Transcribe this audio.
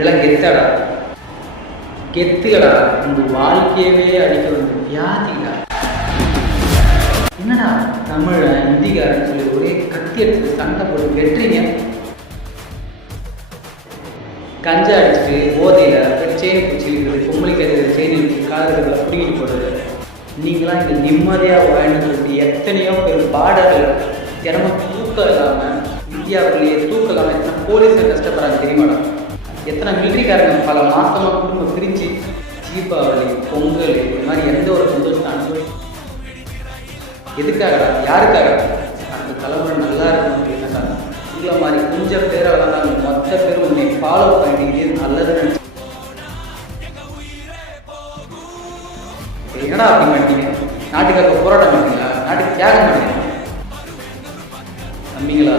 இதெல்லாம் கெத்தடா, கெத்துக்கடா. உங்க வாழ்க்கையவே அடிக்க வந்து வியாதிடா. என்னடா தமிழன் இந்திக்காரன்னு சொல்லி ஒரே கத்தி எடுத்து சண்டை போட்டு வெட்டுறீங்க. கஞ்சா அடிச்சுட்டு போதையில் செயின் பிடிச்சிருக்கிறது, பொம்பளைக்கு அது செயின் இருக்கு, காதல்களை பிடிக்கிட்டு போடுறது. நீங்களாம் இங்கே நிம்மதியாக வாழ்ந்து சொல்லிட்டு எத்தனையோ பேர் பார்டரில் தினமும் தூக்கம் இல்லாமல், இந்தியாவுக்குள்ளேயே தூக்கம் இல்லாமல் எத்தனை போலீஸை கஷ்டப்படுறாங்க தெரியுமாடா. எத்தனை மிலிட்ரிக்காரங்க பல மாதமாக குடும்பம் பிரிஞ்சு தீபாவளி, பொங்கல் இது மாதிரி எந்த ஒரு சந்தோஷத்தை அனுபவி எதுக்காகடா, யாருக்காக? அந்த தலைமுறை நல்லா இருக்கணும். என்னடா உங்களை மாதிரி கொஞ்சம் பேரால் தான் மொத்த பேர் உன்னை ஃபாலோ பண்ணிட்டு நல்லதுன்னு நினச்சி என்னடா அப்படி மாட்டீங்க? நாட்டுக்காக போராட மாட்டீங்களா? நாட்டுக்கு தியாகம் பண்ணீங்க நம்பிங்களா?